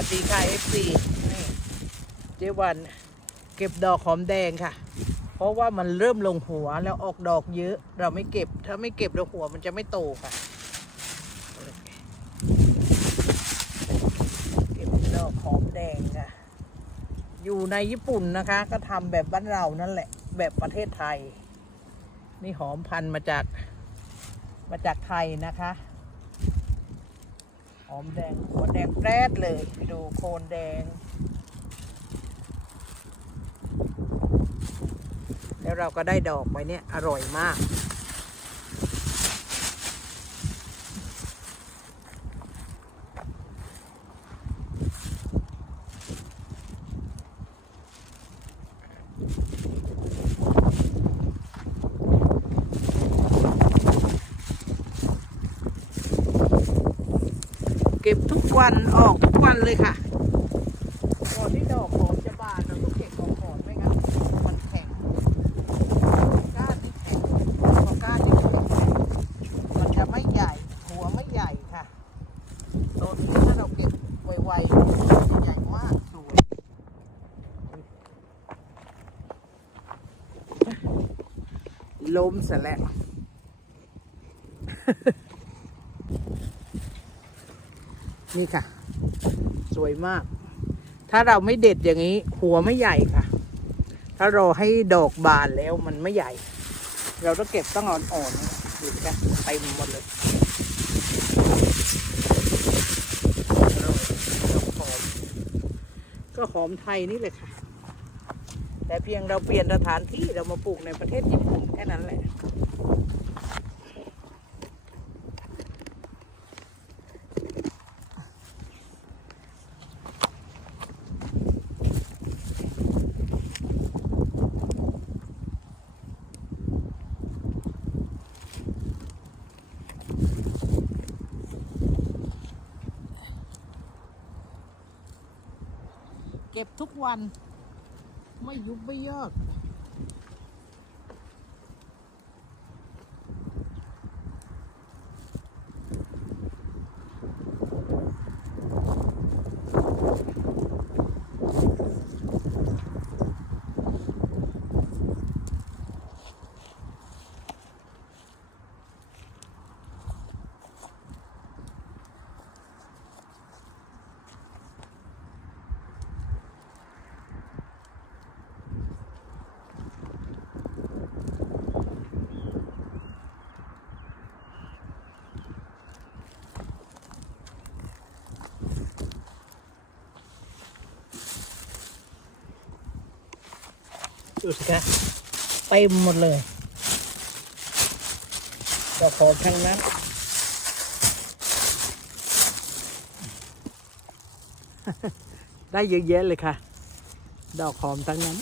วัสดีค่ะ FC นี่เจวันเก็บดอกหอมแดงค่ะ เพราะว่ามันเริ่มลงหัวแล้วออกดอกเยอะ เราไม่เก็บ ถ้าไม่เก็บแล้วหัวมันจะไม่โตค่ะ เก็บดอกหอมแดงค่ะ อยู่ในญี่ปุ่นนะคะ ก็ทำแบบบ้านเรานั่นแหละ แบบประเทศไทย นี่หอมพันธุ์มาจากมาจากไทยนะคะ หอมแดงหัวแดงแปรดเลยไปดูโคนแดง แล้วเราก็ได้ดอกไว้เนี่ย อร่อยมาก เก็บทุกวันออกทุกวันเลยค่ะก่อนที่ดอกหอมจะบานเราต้องเก็บของหอมไม่งั้นมันแข็งก้านที่แข็งพอก้านที่แข็งมันจะไม่ใหญ่หัวไม่ใหญ่ค่ะต้นนี้ถ้าเราเก็บไวๆจะใหญ่มากสวยล้มเสร็จแล้ว นี่ค่ะ สวยมาก ถ้าเราไม่เด็ดอย่างนี้ หัวไม่ใหญ่ค่ะ ถ้าเราให้ดอกบานแล้วมันไม่ใหญ่ เราต้องเก็บต้องอ่อนๆดูสิคะเต็มหมดเลยก็หอมไทยนี่เลยค่ะ แต่เพียงเราเปลี่ยนสถานที่เรามาปลูกในประเทศญี่ปุ่นแค่นั้นแหละ เก็บทุกวัน ไม่ยุบไม่ยอด ดูสิคะเต็มหมดเลยดอกหอมทั้งนั้นได้เยอะแยะเลยค่ะ ดอกหอมทั้งนั้น